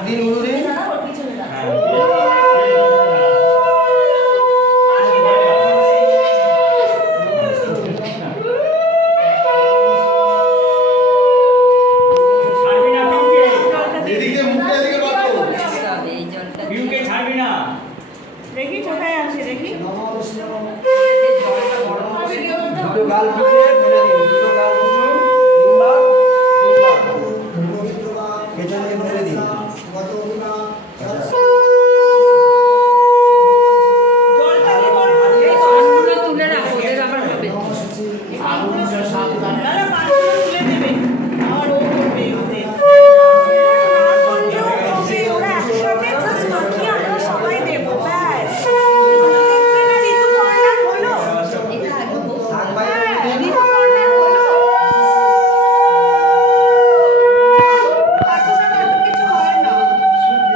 দিন উড়ে দাদা ওর পিছনে দাদা দেখি কোথায় আছে দেখি গাল পিছিয়ে